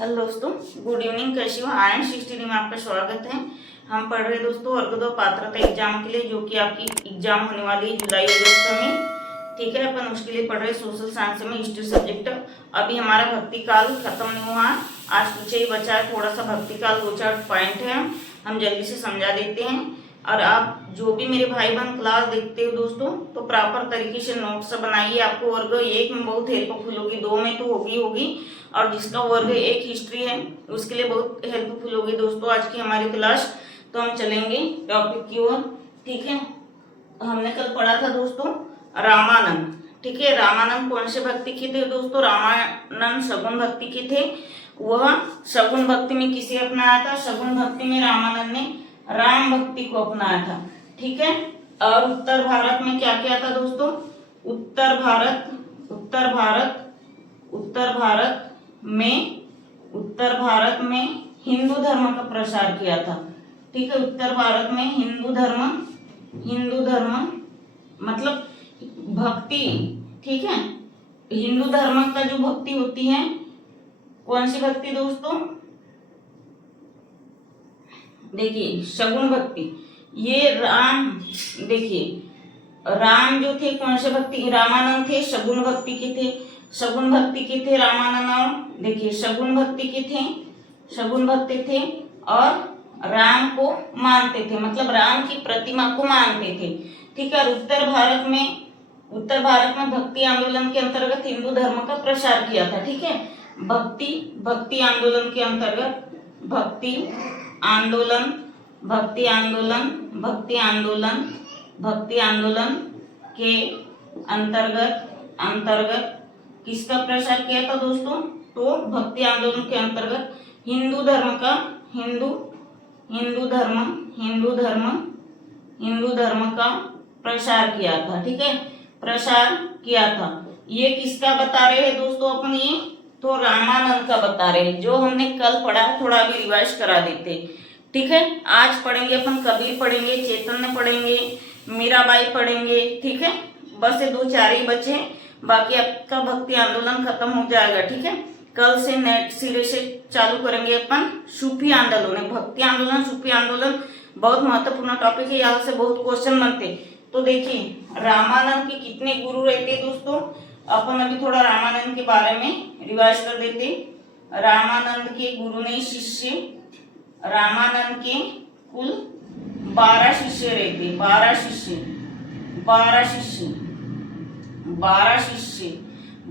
Hello दोस्तों, good evening. कैसी हो? आयन 60 में आपका स्वागत है। हम पढ़ रहे दोस्तों वर्ग 2 पात्रता एग्जाम के लिए, जो कि आपकी एग्जाम होने वाली है जुलाई अगस्त में। ठीक है, अपन उसके लिए पढ़ रहे सोशल साइंस में हिस्ट्री सब्जेक्ट। अभी हमारा भक्ति काल खत्म नहीं हुआ, आज कुछ ही बचा है थोड़ा सा। भक्ति काल 2-4 पॉइंट है, हम जल्दी से समझा देते हैं। और आप जो भी मेरे भाई बहन क्लास देखते हो दोस्तों, तो प्रॉपर तरीके से नोट्स बनाइए। आपको वर्ग 1 में बहुत हेल्पफुल होगी, 2 में तो होगी, और जिसका वर्ग 1 हिस्ट्री है उसके लिए बहुत हेल्पफुल होगी दोस्तों आज की हमारी क्लास। तो हम चलेंगे टॉपिक की ओर। ठीक है, हमने कल पढ़ा था दोस्तों रामानंद। ठीक है, रामानंद कौन से भक्ति के थे दोस्तों? रामानंद सगुण भक्ति के थे। वह सगुण भक्ति में किसे अपनाया था? सगुण भक्ति में रामानंद ने राम भक्ति को अपनाया था। ठीक है, और उत्तर भारत में क्या किया था दोस्तों? उत्तर भारत में हिंदू धर्म का प्रसार किया था। ठीक है, उत्तर भारत में हिंदू धर्म मतलब भक्ति। ठीक है, हिंदू धर्म का जो भक्ति होती है, कौन सी भक्ति दोस्तों? देखिए सगुण भक्ति। ये राम, देखिए राम जो थे कौन से भक्ति? रामानंद थे, सगुण भक्ति के थे। सगुण भक्ति के थे रामानंद, और देखिए सगुण भक्ति के थे, सगुण भक्ति थे और राम को मानते थे, मतलब राम की प्रतिमा को मानते थे। ठीक है, उत्तर भारत में भक्ति आंदोलन के अंतर्गत हिंदू धर्म का प्रसार किया था। ठीक है, भक्ति आंदोलन के अंतर्गत भक्ति आंदोलन के अंतर्गत किसका प्रसार किया था दोस्तों? तो भक्ति आंदोलन के अंतर्गत हिंदू धर्म का प्रसार किया था। ठीक है, प्रसार किया था। ये किसका बता रहे हैं दोस्तों अपन? ये तो रामानंद का बता रहे हैं, जो हमने कल पढ़ा, थोड़ा अभी रिवाइज करा देते। ठीक है, आज पढ़ेंगे अपन कबीर पढ़ेंगे, चैतन्य पढ़ेंगे, मीराबाई पढ़ेंगे। ठीक है, बस ये 2-4 ही बचे, बाकी आपका भक्ति आंदोलन खत्म हो जाएगा। ठीक है, कल से नेट सिरे से चालू करेंगे अपन सूफी आंदोलन। भक्ति आंदोलन, सूफी आंदोलन बहुत महत्वपूर्ण टॉपिक है, यहाँ से बहुत क्वेश्चन बनते। तो देखिए रामानंद के कितने गुरु रहते दोस्तों? अपन अभी थोड़ा रामानंद के बारे में रिवाइज कर देते। रामानंद के गुरु ने शिष्य, रामानंद के कुल 12 शिष्य रहते।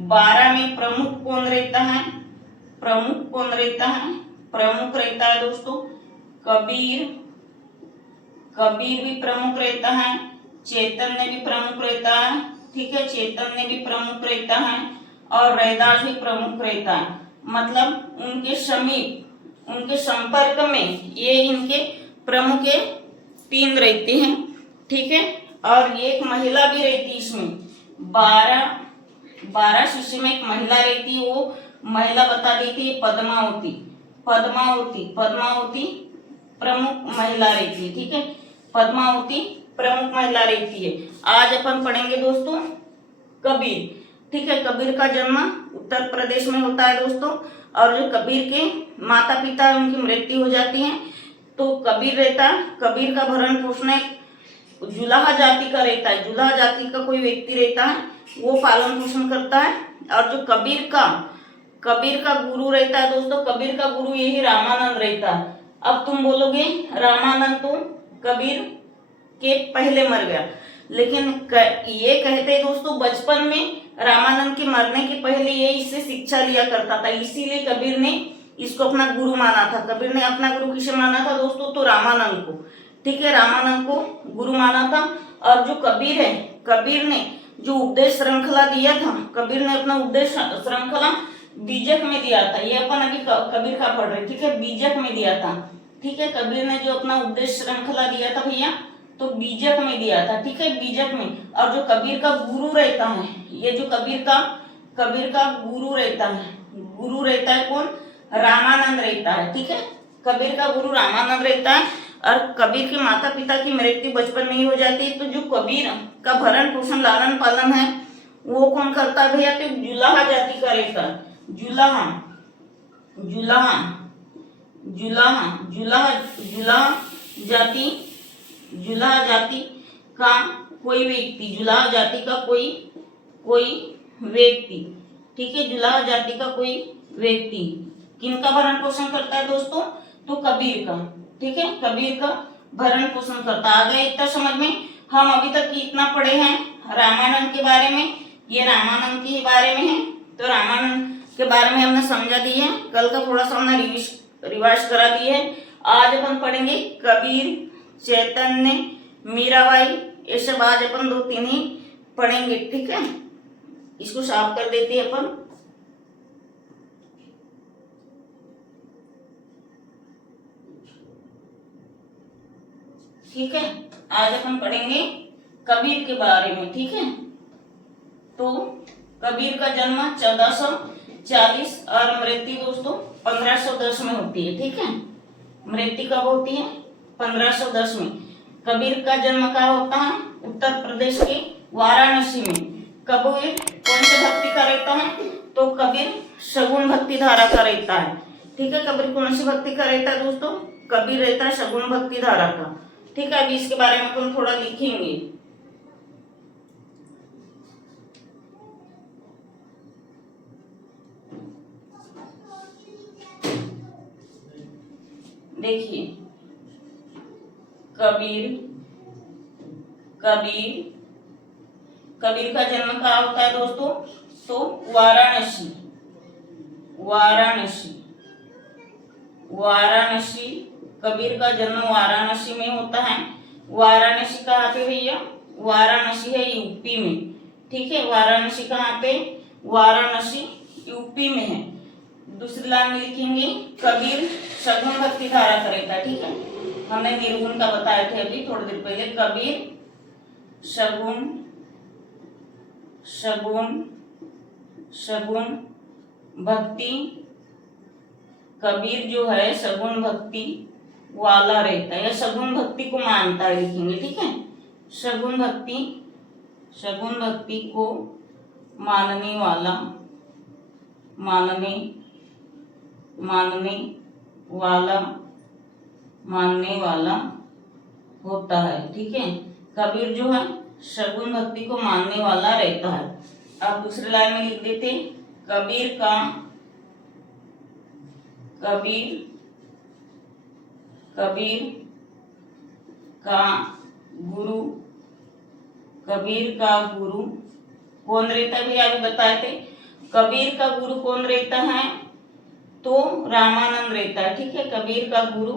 12 में प्रमुख कौन रहता है? प्रमुख रहता है दोस्तों कबीर भी प्रमुख रहता है, चैतन्य भी प्रमुख रहता है। ठीक है, चैतन्य भी प्रमुख रहता है और रैदास भी प्रमुख रहता है। मतलब उनके समीप, उनके संपर्क में ये इनके प्रमुख 3 रहते हैं। ठीक है, और एक महिला भी रहती है इसमें। 12 शिष्य में एक महिला रहती है, वो महिला बता देती है पद्मावती प्रमुख महिला रहती है। ठीक है, पद्मावती प्रमुख महिला रहती है। आज अपन पढ़ेंगे दोस्तों कबीर। ठीक है, कबीर का जन्म उत्तर प्रदेश में होता है दोस्तों, और जो कबीर के माता पिता उनकी मृत्यु हो जाती है, तो कबीर रहता है। कबीर का भरण पोषण जुलाहा जाति का रहता है। जुलाहा जाति का कोई व्यक्ति रहता है, वो पालन पोषण करता है। और जो कबीर का गुरु रहता है दोस्तों, कबीर का गुरु यही रामानंद रहता है। अब तुम बोलोगे रामानंद तो कबीर के पहले मर गया, लेकिन ये कहते दोस्तों बचपन में रामानंद के मरने के पहले ये इससे शिक्षा लिया करता था, इसीलिए कबीर ने इसको अपना गुरु माना था। कबीर ने अपना गुरु किसे माना था दोस्तों? तो रामानंद को। ठीक है, रामानंद को गुरु माना था। और जो कबीर है, कबीर ने जो उपदेश श्रृंखला दिया था, कबीर ने अपना उपदेश श्रृंखला बीजक में दिया था। ये अपन अभी कबीर का पढ़ रहे। ठीक है, बीजक में दिया था। ठीक है, कबीर ने जो अपना उपदेश श्रृंखला दिया था भैया, तो बीजक में दिया था। ठीक है, बीजक में। और जो कबीर का गुरु रहता है, ये जो कबीर का गुरु रहता है कौन? रामानंद रहता है। ठीक है, कबीर का गुरु रामानंद रहता है। और कबीर के माता पिता की मृत्यु बचपन में ही हो जाती है, तो जो कबीर का भरण पोषण लालन पालन है वो कौन करता है भैया? तो जुलाहा जाति का रहता है। जुलाहा जुलाहा, जुलाहा, जुलाहा, जुलाहा जाति, जुलाहा जाति का कोई व्यक्ति, जुलाहा जाति का कोई व्यक्ति, ठीक है, जुलाहा जाति का कोई व्यक्ति किनका भरण पोषण करता है दोस्तों? तो कबीर का, ठीक है, कबीर का भरण पोषण करता है। आ गया इतना समझ में? हम अभी तक इतना पढ़े हैं रामानंद के बारे में, ये रामानंद के बारे में है, तो रामानंद के बारे में हमने समझा दी है। कल का थोड़ा सा हमने रिवाइज करा दी है। आज अपन पढ़ेंगे कबीर, चैतन्य, मीराबाई, ये सब आज अपन 2-3 ही पढ़ेंगे, ठीक है। इसको साफ कर देते हैं अपन। ठीक है, आज अपन पढ़ेंगे कबीर के बारे में, ठीक है। तो कबीर का जन्म 1440 और मृत्यु दोस्तों 1510 में होती है, ठीक है। मृत्यु कब होती है? 1510 में। कबीर का जन्म कहाँ होता है? उत्तर प्रदेश के वाराणसी में। कबीर कौन से भक्ति का रहता है? तो कबीर सगुण भक्ति धारा का रहता है, ठीक है। कबीर कौन सी भक्ति का रहता है दोस्तों? कबीर रहता है सगुण भक्ति धारा का, ठीक है। अभी इसके बारे में अपन थोड़ा लिखेंगे। देखिए, कबीर कबीर कबीर का जन्म कहाँ होता है दोस्तों? तो वाराणसी, वाराणसी, वाराणसी। कबीर का जन्म वाराणसी में होता है। वाराणसी कहाँ पे भैया? वाराणसी है यूपी में, ठीक है। वाराणसी कहाँ पे? वाराणसी यूपी में है। दूसरी लाइन में लिखेंगे कबीर सगुण भक्ति धारा का रहता है, ठीक है। हमने निर्गुण का बताए थे अभी थोड़ी देर पहले। कबीर सगुण सगुण सगुण भक्ति, कबीर जो है सगुण भक्ति वाला रहता है या सगुण भक्ति को मानता है, लिखेंगे, ठीक है। सगुण भक्ति को मानने वाला, मानने वाला होता है, ठीक है। कबीर जो है सगुण भक्ति को मानने वाला रहता है। अब दूसरी लाइन में लिख देते कबीर का गुरु कौन रहता है भैया? अभी बताए थे। कबीर का गुरु कौन रहता है? तो रामानंद रहता है, ठीक है। कबीर का गुरु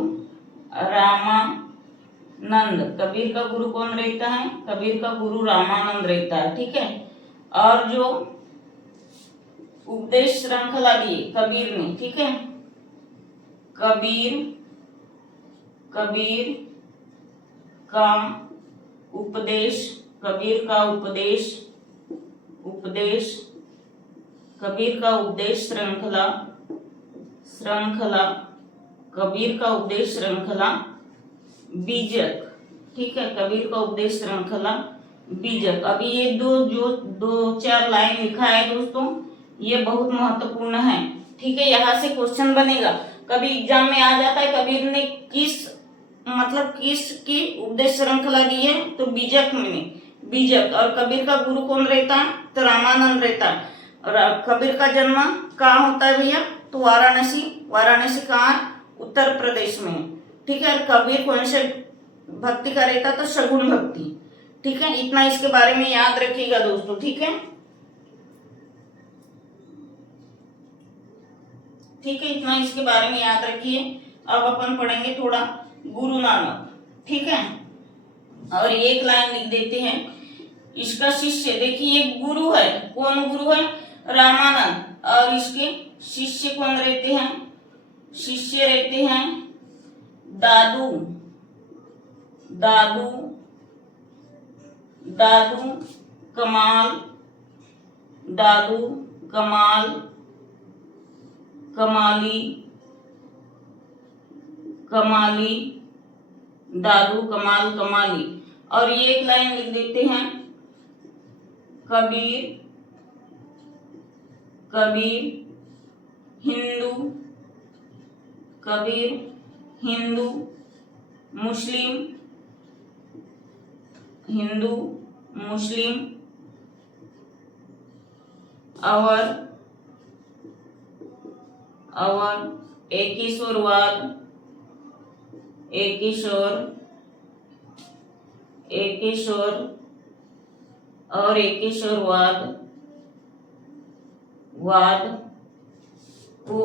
रामानंद। कबीर का गुरु कौन रहता है? कबीर का गुरु रामानंद रहता है, ठीक है। और जो उपदेश श्रृंखला दी कबीर ने, ठीक है। कबीर का उपदेश, कबीर का उपदेश श्रृंखला, कबीर का उपदेश श्रृंखला बीजक, ठीक है। कबीर का उपदेश श्रृंखला बीजक। अभी ये दो चार लाइन लिखा है दोस्तों, ये बहुत महत्वपूर्ण है, ठीक है। यहाँ से क्वेश्चन बनेगा, कभी एग्जाम में आ जाता है कबीर ने किसकी उपदेश श्रृंखला दी है? तो बीजक में, बीजक। और कबीर का गुरु कौन रहता है? तो रामानंद रहता है। और कबीर का जन्म कहाँ होता है भैया? तो वाराणसी। वाराणसी कहाँ? उत्तर प्रदेश में, ठीक है। कबीर कौन से भक्ति का रहता? तो सगुण भक्ति, ठीक है। इतना इसके बारे में याद रखिएगा दोस्तों, ठीक है, ठीक है। इतना इसके बारे में याद रखिए। अब अपन पढ़ेंगे थोड़ा गुरु नानक, ठीक है। और एक लाइन लिख देते हैं, इसका शिष्य, देखिए एक गुरु है, कौन गुरु है? रामानंद। और इसके शिष्य कौन रहते हैं? शिष्य रहते हैं दादू कमाल, कमाली। और ये एक लाइन लिख देते हैं, कबीर कबीर हिंदू मुस्लिम अवर एकेश्वरवाद और एकेश्वरवाद को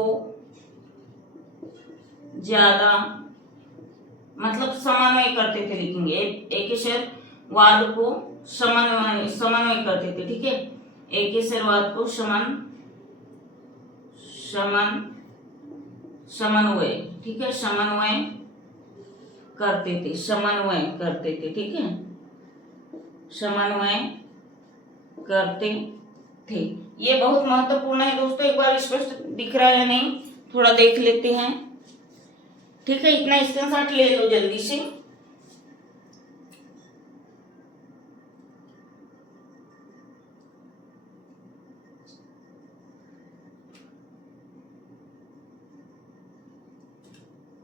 ज्यादा मतलब समन्वय करते थे, लिखेंगे एकेश्वरवाद को समन्वय करते थे। ठीक है, एकेश्वरवाद को समन्वय, ठीक है, समन्वय करते थे। ठीक है, समन्वय करते थे। ये बहुत महत्वपूर्ण है दोस्तों, एक बार स्पष्ट दिख रहा है नहीं, थोड़ा देख लेते हैं। ठीक है, इतना स्क्रीनशॉट ले लो जल्दी से।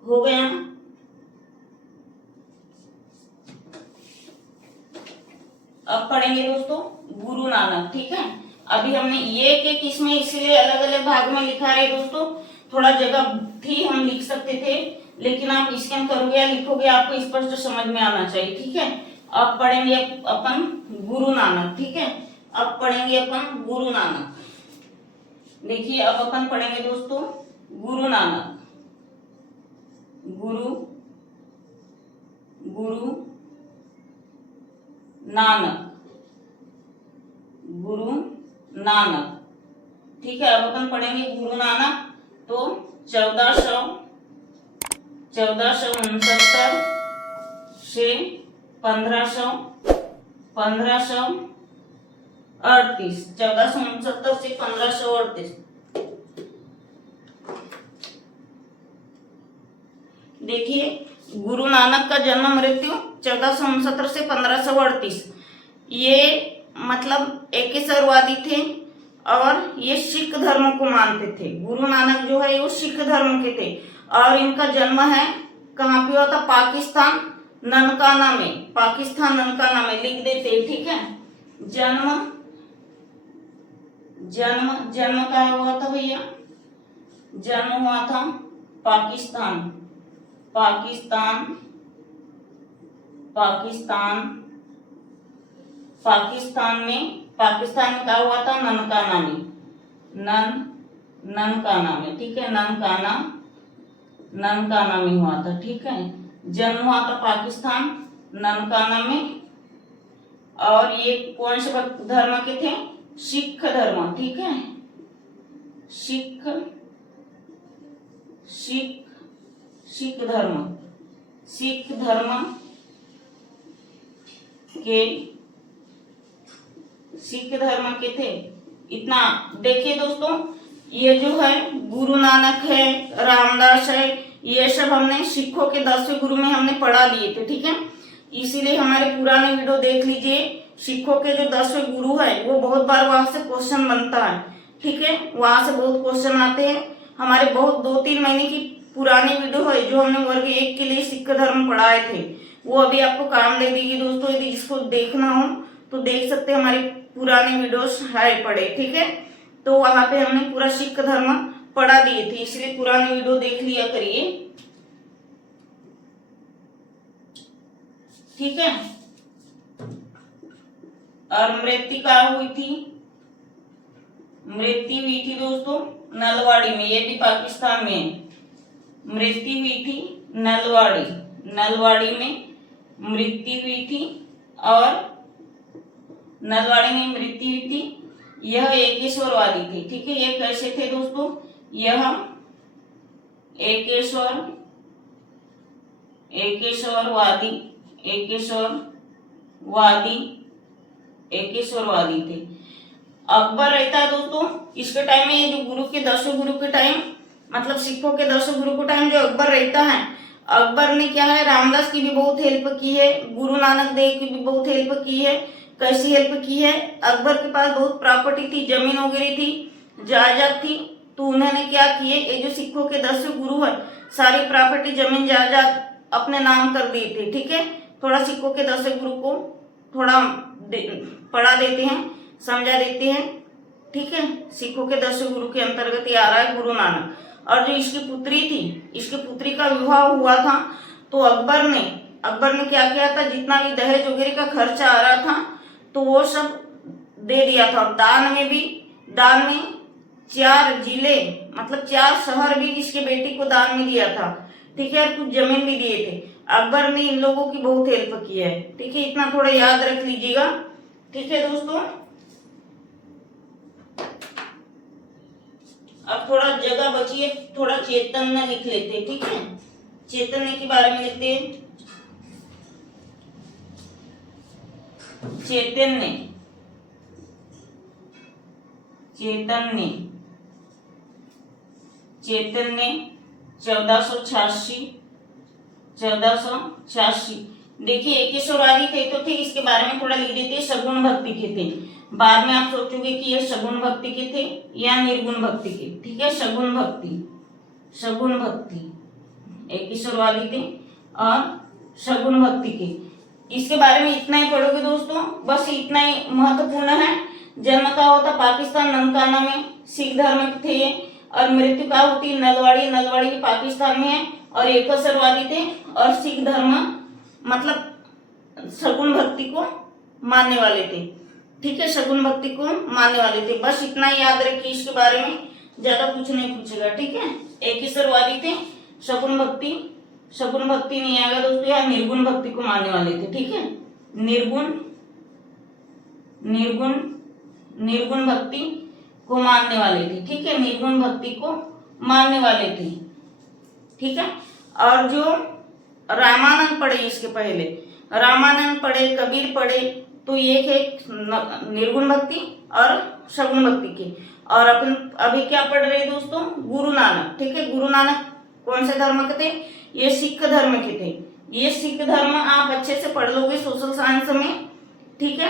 हो गया। अब पढ़ेंगे दोस्तों गुरु नानक। ठीक है, अभी हमने ये एक इसमें इसलिए अलग अलग भाग में लिखा है दोस्तों, थोड़ा जगह थी हम लिख सकते थे, लेकिन आप स्कैन करोगे या लिखोगे आपको स्पष्ट समझ में आना चाहिए। ठीक है, अब पढ़ेंगे अपन गुरु नानक। ठीक है, अब पढ़ेंगे अपन गुरु नानक। देखिए अब अपन पढ़ेंगे दोस्तों गुरु नानक। गुरु नानक। ठीक है, अब अपन पढ़ेंगे गुरु नानक। तो 1469 से 1538, 1469 से 1538। देखिए गुरु नानक का जन्म मृत्यु 1469 से 1538। ये मतलब एकेश्वरवादी थे और ये सिख धर्म को मानते थे। गुरु नानक जो है वो सिख धर्म के थे और इनका जन्म है कहाँ पे हुआ था? पाकिस्तान ननकाना में। पाकिस्तान ननकाना में लिख देते। ठीक है, जन्म कहाँ हुआ था भैया? जन्म हुआ था पाकिस्तान में क्या हुआ था? ननकाना में। ठीक है, ननकाना में हुआ था। ठीक है, जन्म हुआ था पाकिस्तान ननकाना में। और ये कौन से धर्म के थे? सिख धर्म। ठीक है, सिख धर्म के थे। इतना देखिए दोस्तों, ये जो है गुरु नानक है, रामदास है, ये सब हमने सिखों के 10वें गुरु में हमने पढ़ा लिए थे। ठीक है, इसीलिए हमारे पुराने वीडियो देख लीजिए। सिखों के जो 10वें गुरु है वो बहुत बार वहां से क्वेश्चन बनता है। ठीक है, वहां से बहुत क्वेश्चन आते हैं। हमारे बहुत 2-3 महीने की पुरानी वीडियो है जो हमने वर्ग 1 के लिए सिख धर्म पढ़ाए थे, वो अभी आपको काम दे देगी दोस्तों। यदि इसको देखना हो तो देख सकते हैं, हमारे पुराने वीडियोस है पढ़े। ठीक है, तो वहां पे हमने पूरा सिख धर्म पढ़ा दिए थे, इसलिए पुरानी वीडियो देख लिया करिए। ठीक है, और मृत्यु कहाँ हुई थी? मृत्यु हुई थी दोस्तों नलवाड़ी में, ये भी पाकिस्तान में है। मृत्यु हुई थी नलवाड़ी में मृत्यु हुई थी, और नलवाड़ी में मृत्यु हुई थी। यह एकेश्वरवादी थे। ठीक है, ये कैसे थे दोस्तों? यह एकेश्वरवादी थे। अकबर रहता है दोस्तों इसके टाइम में, ये जो गुरु के 10वें गुरु के टाइम, मतलब सिखों के 10वें गुरु के टाइम जो अकबर रहता है, अकबर ने क्या है, रामदास की भी बहुत हेल्प की है, गुरु नानक देव की भी बहुत हेल्प की है। कैसी हेल्प की है? अकबर के पास बहुत प्रॉपर्टी थी, जमीन वगैरह थी, जायदाद थी। तो उन्होंने क्या किए, ये जो सिखों के 10 गुरु है सारी प्रॉपर्टी जमीन जायदाद अपने नाम कर दिए थे। ठीक है, थोड़ा सिखों के 10 गुरु को थोड़ा पढ़ा देते हैं, समझा देते हैं। ठीक है, सिखों के 10 गुरु के अंतर्गत ये आ रहा है गुरु नानक। और जो इसकी पुत्री थी, इसकी पुत्री का विवाह हुआ था, तो अकबर ने क्या किया था, जितना भी दहेज वगैरह का खर्चा आ रहा था तो वो सब दे दिया था। और दान में 4 जिले मतलब 4 शहर भी इसके बेटी को दान में दिया था। ठीक है, और कुछ जमीन भी दिए थे। अकबर ने इन लोगों की बहुत हेल्प की है। ठीक है, इतना थोड़ा याद रख लीजिएगा। ठीक है दोस्तों, अब थोड़ा जगह बची है, थोड़ा चैतन्य लिख लेते हैं। ठीक है, चैतन्य के बारे में लिखते हैं। चैतन्य 1486। देखिए एकेश्वरवादी थे तो ठीक, इसके बारे में थोड़ा लिख देते हैं। सगुण भक्ति के थे। बाद में आप सोचोगे कि ये सगुण भक्ति के थे या निर्गुण भक्ति के। ठीक है, सगुण भक्ति एकेश्वरवादी थे और सगुण भक्ति के। इसके बारे में इतना ही पढ़ोगे दोस्तों, बस इतना ही महत्वपूर्ण है। जन्म का होता पाकिस्तान ननकाना में, सिख धर्म के थे। और मृत्यु का होती नलवाड़ी भी पाकिस्तान में है। और एकेश्वरवादी थे और सिख धर्म मतलब सगुण भक्ति को मानने वाले थे। ठीक है, सगुण भक्ति को मानने वाले थे। बस इतना ही याद रखिए, इसके बारे में ज्यादा कुछ नहीं पूछेगा। ठीक है, एकेश्वरवादी थे, सगुण भक्ति नहीं आएगा दोस्तों, या निर्गुण भक्ति को मानने वाले थे। ठीक है, निर्गुण भक्ति को मानने वाले थे। ठीक है, निर्गुण भक्ति को मानने वाले थे। ठीक है, और जो रामानंद पढ़े, इसके पहले रामानंद पढ़े, कबीर पढ़े, तो ये है निर्गुण भक्ति और सगुण भक्ति के। और अपन अभी क्या पढ़ रहे हैं दोस्तों, गुरु नानक। ठीक है, गुरु नानक कौन से धर्म के थे, ये सिख धर्म के थे। ये सिख धर्म आप अच्छे से पढ़ लोगे सोशल साइंस में। ठीक है,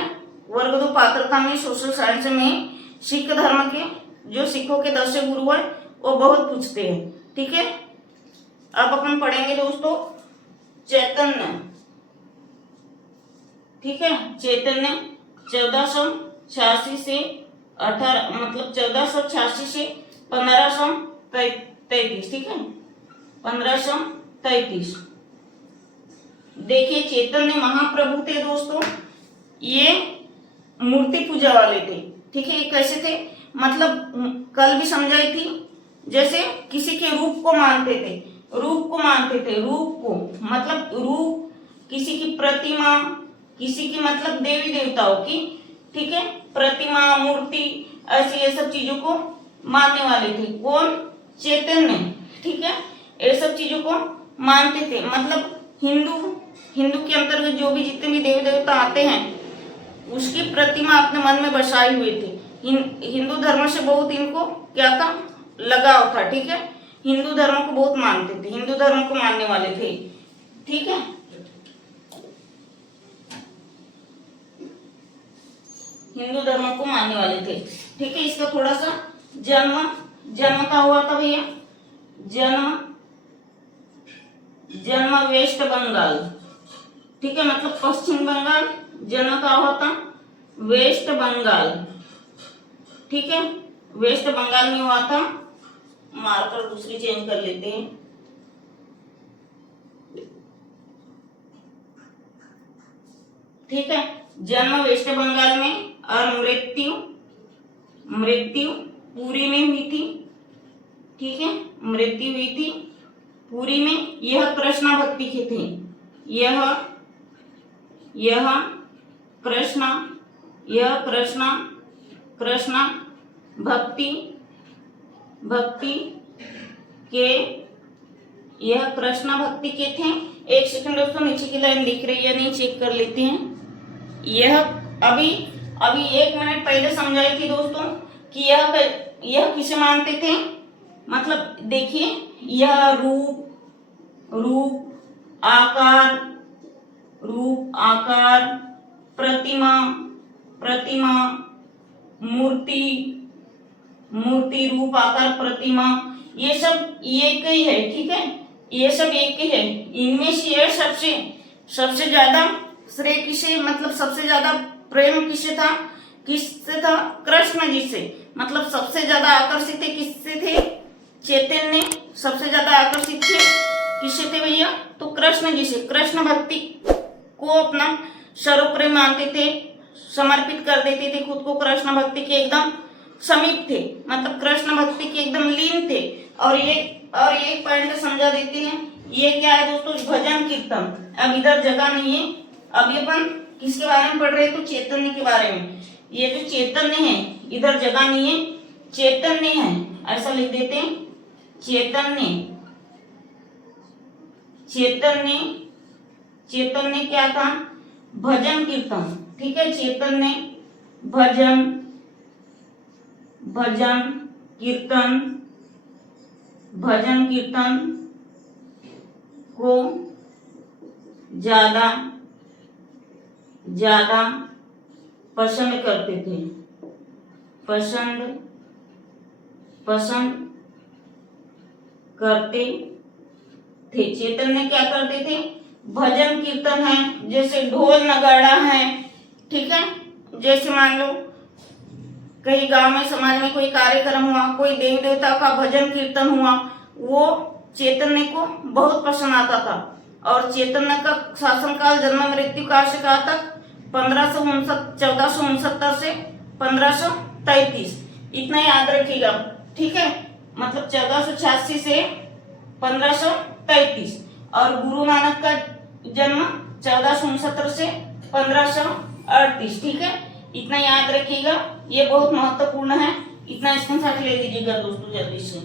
वर्ग 2 पात्रता में सोशल साइंस में सिख धर्म के जो सिखों के 10 गुरु है वो बहुत पूछते हैं। ठीक है, अब अपन पढ़ेंगे दोस्तों चैतन्य। ठीक है, चैतन्य 1486 से 1486 से 1533। ठीक है, 1533। देखिए चैतन्य महाप्रभु थे दोस्तों, ये मूर्ति पूजा वाले थे। ठीक है, ये कैसे थे, मतलब कल भी समझाई थी, जैसे किसी के रूप को मानते थे, रूप को मतलब रूप, किसी की प्रतिमा, किसी की मतलब देवी देवताओं की। ठीक है, प्रतिमा, मूर्ति, ऐसी ये सब चीजों को मानने वाले थे। कौन, चैतन्य। ठीक है, ये सब चीजों को मानते थे। मतलब हिंदू के अंतर्गत जो भी जितने भी देवी देवता आते हैं उसकी प्रतिमा अपने मन में बसाई हुए थे। हिंदू धर्म से बहुत इनको क्या था, लगाव था। ठीक है, हिंदू धर्म को बहुत मानते थे, हिंदू धर्म को मानने वाले थे। ठीक है, हिंदू धर्म को मानने वाले थे। ठीक है, इसका थोड़ा सा जन्म का हुआ था भैया, जन्म वेस्ट बंगाल। ठीक है, मतलब पश्चिम बंगाल। जन्म का हुआ था वेस्ट बंगाल। ठीक है, वेस्ट बंगाल में हुआ था। मार्कर दूसरी चेंज कर लेते हैं। ठीक है, जन्म वेस्ट बंगाल में और मृत्यु पुरी में हुई थी। ठीक है, मृत्यु हुई थी पुरी में। यह कृष्णा भक्ति के थे, यह कृष्णा भक्ति के, यह कृष्णा भक्ति के थे। एक सेकंड दोस्तों, नीचे की लाइन दिख रही है नहीं, चेक कर लेते हैं। यह अभी 1 मिनट पहले समझाई थी दोस्तों कि यह किसे मानते थे। मतलब देखिए, यह रूप आकार, प्रतिमा, मूर्ति, मूर्ति, रूप, आकार, प्रतिमा, ये सब एक ही है, ठीक है, ये सब एक ही है। इनमें से सबसे ज्यादा श्रेय किसे, मतलब सबसे ज्यादा प्रेम किससे था? कृष्ण जी से। मतलब सबसे ज्यादा आकर्षित थे किससे थे? चैतन्य सबसे ज्यादा आकर्षित थे किससे थे भैया? तो कृष्ण जी से। कृष्ण भक्ति को अपना सर्वप्रेम मानते थे, समर्पित कर देते थे खुद को, कृष्ण भक्ति के एकदम समीप थे, मतलब कृष्ण भक्ति के एकदम लीन थे। और एक पॉइंट समझा देते हैं, ये क्या है दोस्तों? भजन कीर्तन। अब इधर जगह नहीं है, अब ये अपन किसके बारे में पढ़ रहे हैं? तो चैतन्य के बारे में। ये जो चैतन्य है, इधर जगह नहीं है, चैतन्य है, ऐसा लिख देते हैं, चैतन्य। चैतन्य क्या था? भजन कीर्तन, ठीक है, चैतन्य भजन कीर्तन को ज्यादा पसंद करते थे, पसंद करते थे। चैतन्य क्या करते थे? भजन कीर्तन है, जैसे ढोल नगाड़ा है, ठीक है, जैसे मान लो कहीं गांव में, समाज में कोई कार्यक्रम हुआ, कोई देवी देवता का भजन कीर्तन हुआ, वो चैतन्य को बहुत पसंद आता था। और चैतन्य का शासनकाल जन्म मृत्यु काल से कहा तक 1469 से 1533, इतना याद रखिएगा, ठीक है, मतलब 1486 से 1533। और गुरु नानक का जन्म 1469 से 1538, ठीक है, इतना याद रखिएगा, ये बहुत महत्वपूर्ण है, इतना स्क्रीनशॉट ले लीजिएगा दोस्तों जल्दी से।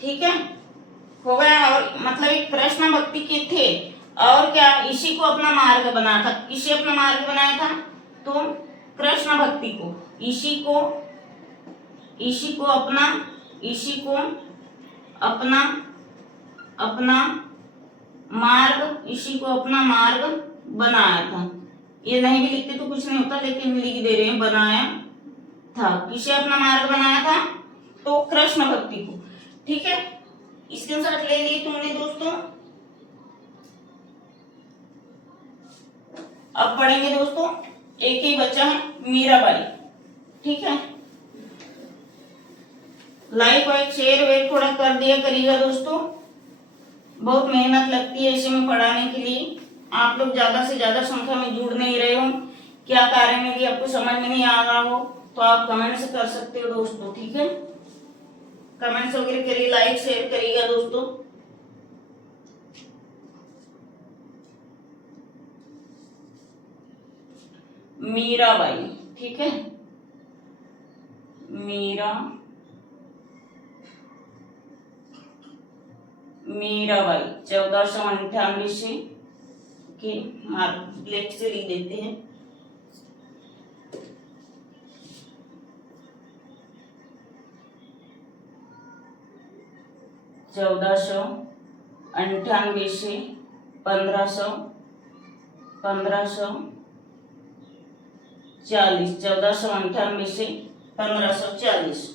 ठीक है, हो गया। और मतलब एक कृष्ण भक्ति के थे, और क्या, इसी को अपना मार्ग बनाया था। किसे अपना मार्ग बनाया था? तो कृष्ण भक्ति को, इसी को अपना मार्ग बनाया था। ये नहीं भी लिखते तो कुछ नहीं होता, लेकिन लिख दे रहे हैं, बनाया था। किसे अपना मार्ग बनाया था? तो कृष्ण भक्ति को, ठीक है, स्क्रीनशॉट ले लिए तुमने दोस्तों। अब पढ़ेंगे दोस्तों, एक ही बच्चा है, मीराबाई, ठीक है। लाइक वाइक शेयर वेयर थोड़ा कर दिया करिएगा दोस्तों, बहुत मेहनत लगती है इसे में पढ़ाने के लिए। आप लोग ज्यादा से ज्यादा संख्या में जुड़ नहीं रहे हो, क्या कारण है कि आपको समझ में नहीं आ रहा हो, तो आप कमेंट से कर सकते हो दोस्तों, ठीक है, कमेंट्स वगैरह करिए, लाइक शेयर करिएगा दोस्तों। मीराबाई, ठीक है, मीराबाई 1498 से के मार्क लेख से लिख देते हैं। चौदह सौ 98 से 1540, 1498 से 1540।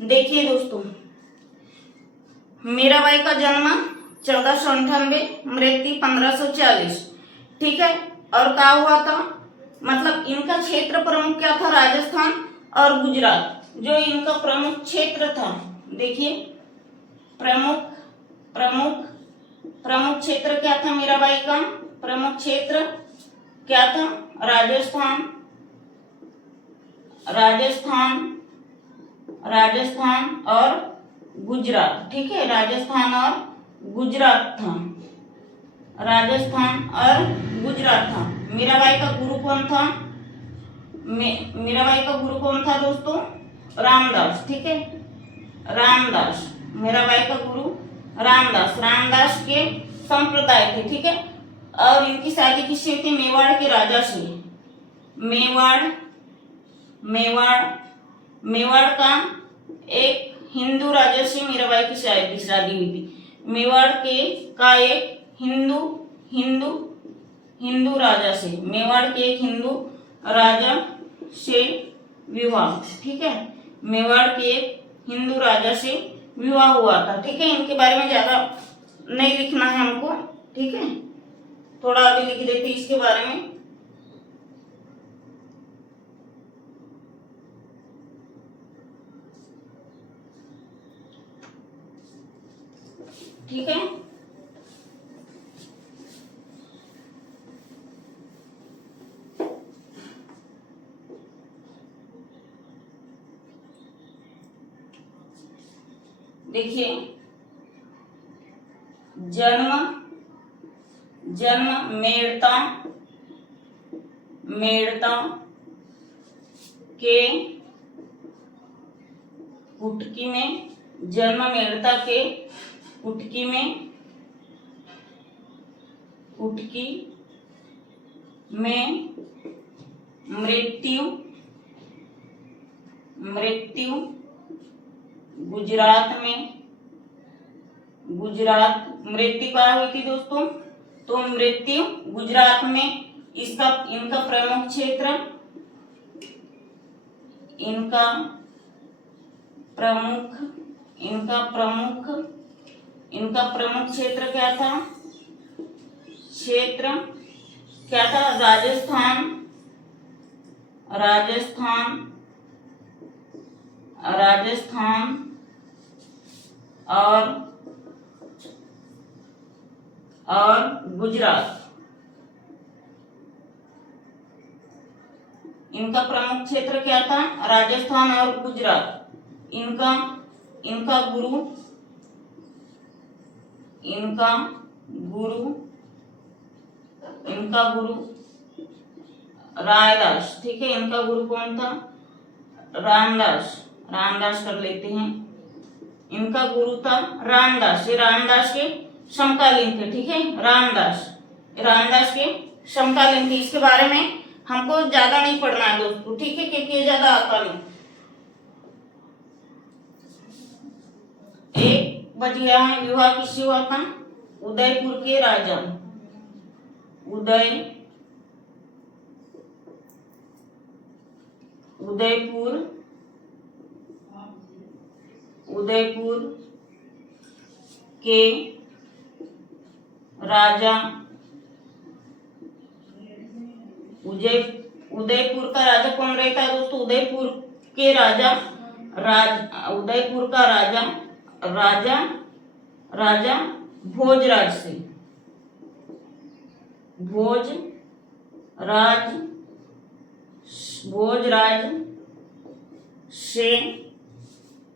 देखिए दोस्तों, मीराबाई का जन्म 1498, मृत्यु 1540, ठीक है। और क्या हुआ था, मतलब इनका क्षेत्र प्रमुख क्या था? राजस्थान और गुजरात, जो इनका प्रमुख क्षेत्र था। देखिए, प्रमुख क्षेत्र क्या था मीराबाई का? प्रमुख क्षेत्र क्या था? राजस्थान और गुजरात, ठीक है, राजस्थान और गुजरात था। मीराबाई का गुरु कौन था? मीराबाई का गुरु कौन था दोस्तों? रामदास, ठीक है, रामदास। मीराबाई का गुरु रामदास, रामदास के संप्रदाय थे, ठीक है। और इनकी शादी किससे थी? मेवाड़ के राजा से। मेवाड़, मेवाड़, मेवाड़ का एक हिंदू राजा से मीराबाई की शादी हुई थी। मेवाड़ के का एक हिंदू हिंदू हिंदू राजा से, मेवाड़ के एक हिंदू राजा से विवाह, ठीक है। मेवाड़ के एक हिंदू राजा से विवाह हुआ था, ठीक है। इनके बारे में ज्यादा नहीं लिखना है हमको, ठीक है। थोड़ा अभी लिख देते इसके बारे में। ठीक है, देखिए जन्म मेड़ता के कुटकी में, जन्म मेड़ता के कुटकी में, कुटकी में मृत्यु गुजरात मृत्यु कहाँ हुई थी दोस्तों? तो मृत्यु गुजरात में। इसका इनका प्रमुख क्षेत्र, इनका प्रमुख क्षेत्र क्या था? क्षेत्र क्या था? राजस्थान और गुजरात। इनका प्रमुख क्षेत्र क्या था? राजस्थान और गुजरात। इनका गुरु रायदास, ठीक है। इनका गुरु कौन था? रामदास कर लेते हैं। इनका गुरु था रामदास, ये रामदास के समकालीन थे, ठीक है। रामदास के समकालीन थे। इसके बारे में हमको ज्यादा नहीं पढ़ना है दोस्तों, ठीक है, क्योंकि ये ज्यादा आता नहीं। एक बज गया है। विवाह किससे हुआ था? उदयपुर के राजा, उदयपुर के राजा, उदयपुर का राजा कौन रहता है दोस्तों? उदयपुर का राजा भोजराज से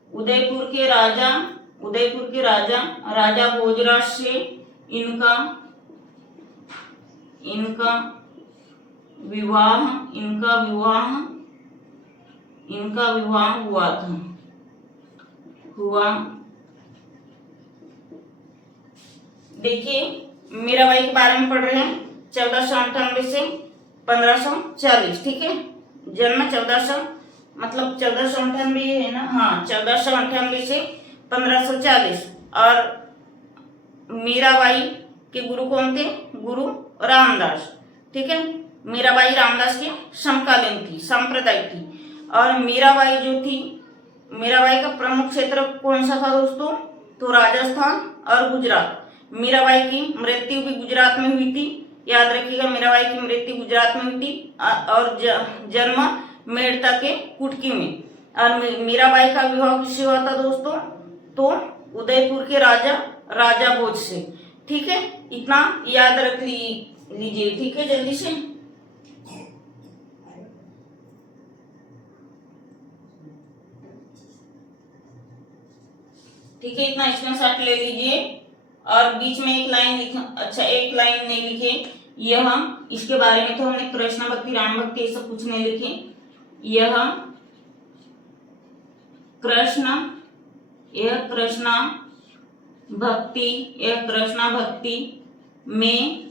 उदयपुर के राजा भोजराज से इनका विवाह हुआ। देखिए मीराबाई के बारे में पढ़ रहे हैं। 1498 से 1540, ठीक है। जन्म 1498 है ना, हाँ 1498 से 1540। और मीराबाई के गुरु कौन थे? गुरु रामदास, ठीक है। मीराबाई रामदास के समकालीन थी, सांप्रदायिक थी। और मीराबाई जो थी, मीराबाई का प्रमुख क्षेत्र कौन सा था दोस्तों? तो राजस्थान और गुजरात। मीराबाई की मृत्यु भी गुजरात में हुई थी, याद रखिएगा। मीराबाई की मृत्यु गुजरात में हुई थी और जन्म मेड़ता के कुटकी में। और मीराबाई का विवाह किससे हुआ था दोस्तों? तो उदयपुर के राजा भोज से, ठीक है। इतना याद रख लीजिए, ठीक है, जल्दी से। ठीक है, इतना स्क्रीनशॉट ले लीजिए। और बीच में एक लाइन लिखा, अच्छा एक लाइन नहीं लिखे, यह इसके बारे में तो हमने कृष्ण भक्ति, राम भक्ति ये सब कुछ नहीं लिखे। यह कृष्ण भक्ति, यह कृष्णा भक्ति में,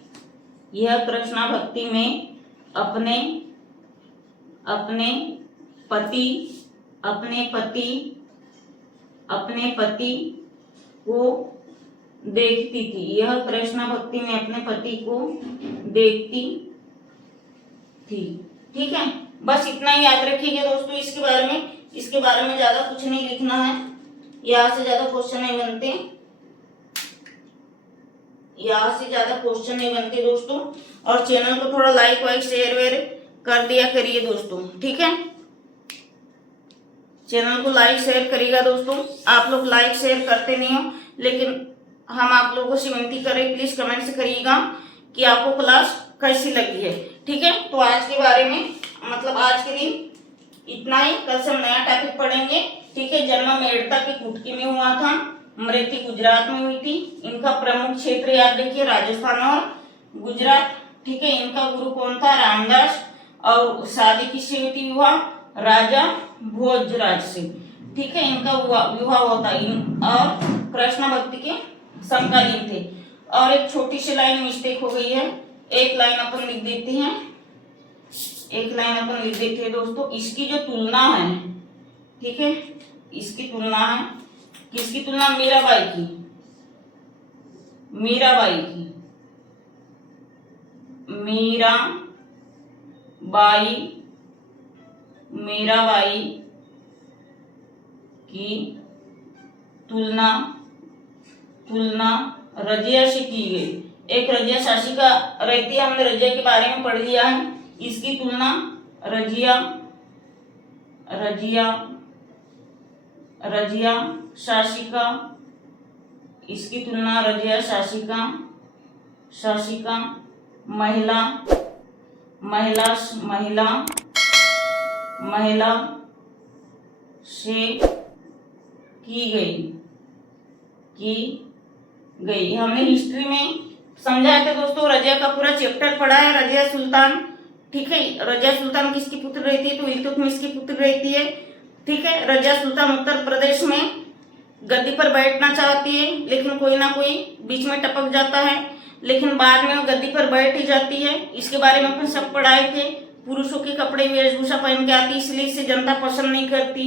यह कृष्णा भक्ति में अपने अपने पति अपने पति अपने पति को देखती थी। यह कृष्णा भक्ति में अपने पति को देखती थी। ठीक है, बस इतना ही याद रखिएगा दोस्तों इसके बारे में। इसके बारे में ज्यादा कुछ नहीं लिखना है, यहाँ से ज्यादा क्वेश्चन नहीं बनते, यहाँ से ज्यादा क्वेश्चन नहीं बनते दोस्तों। और चैनल को थोड़ा लाइक वाइक शेयर वेयर कर दिया करिए दोस्तों। ठीक है, चैनल को लाइक शेयर करिएगा दोस्तों। आप लोग लाइक शेयर करते नहीं हो, लेकिन हम आप लोगों से विनती करें, प्लीज कमेंट से करिएगा कि आपको क्लास कैसी लगी है। ठीक है, तो आज के बारे में मतलब आज के दिन इतना ही। कल से हम नया टॉपिक पढ़ेंगे। ठीक है, जन्म मेड़ता की कुटकी में हुआ था, मृत्यु गुजरात में हुई थी। इनका प्रमुख क्षेत्र याद रखिए राजस्थान और गुजरात। ठीक है, इनका गुरु कौन था? रामदास। और शादी किससे हुई थी? विवाह राजा भोजराज से। ठीक है, इनका विवाह होता और कृष्ण भक्ति के समकालीन थे। और एक छोटी सी लाइन मिस्टेक हो गई है, एक लाइन अपन लिख देते हैं, एक लाइन अपन लिख देते हैं दोस्तों। इसकी जो तुलना है, ठीक है, इसकी तुलना है, किसकी तुलना? मीराबाई की, मीराबाई की, मीराबाई की तुलना रजिया से की गई। एक रजिया शासिका रहती है, हमने रजिया के बारे में पढ़ लिया है। इसकी तुलना रजिया शासिका, इसकी तुलना रजिया शासिका महिला से की गई। हमने हिस्ट्री में समझाया था दोस्तों, रजिया का पूरा चैप्टर पढ़ा है। रजिया सुल्तान, ठीक है, रजिया सुल्तान किसकी पुत्र रहती है? तो इल्तुतमिश की पुत्र रहती है। ठीक है, रजिया सुल्तान उत्तर प्रदेश में गद्दी पर बैठना चाहती है, लेकिन कोई ना कोई बीच में टपक जाता है, लेकिन बाद में वो गद्दी पर बैठ ही जाती है। इसके बारे में अपन सब पढ़ाए थे। पुरुषों के कपड़े वेशभूषा पहन के आती, इसलिए इसे जनता पसंद नहीं करती।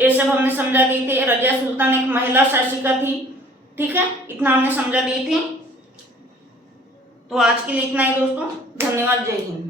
ये सब हमने समझा दिए थे। रजिया सुल्तान एक महिला शासिका थी। ठीक है, इतना हमने समझा दिए थे। तो आज के लिए इतना ही दोस्तों, धन्यवाद, जय हिंद।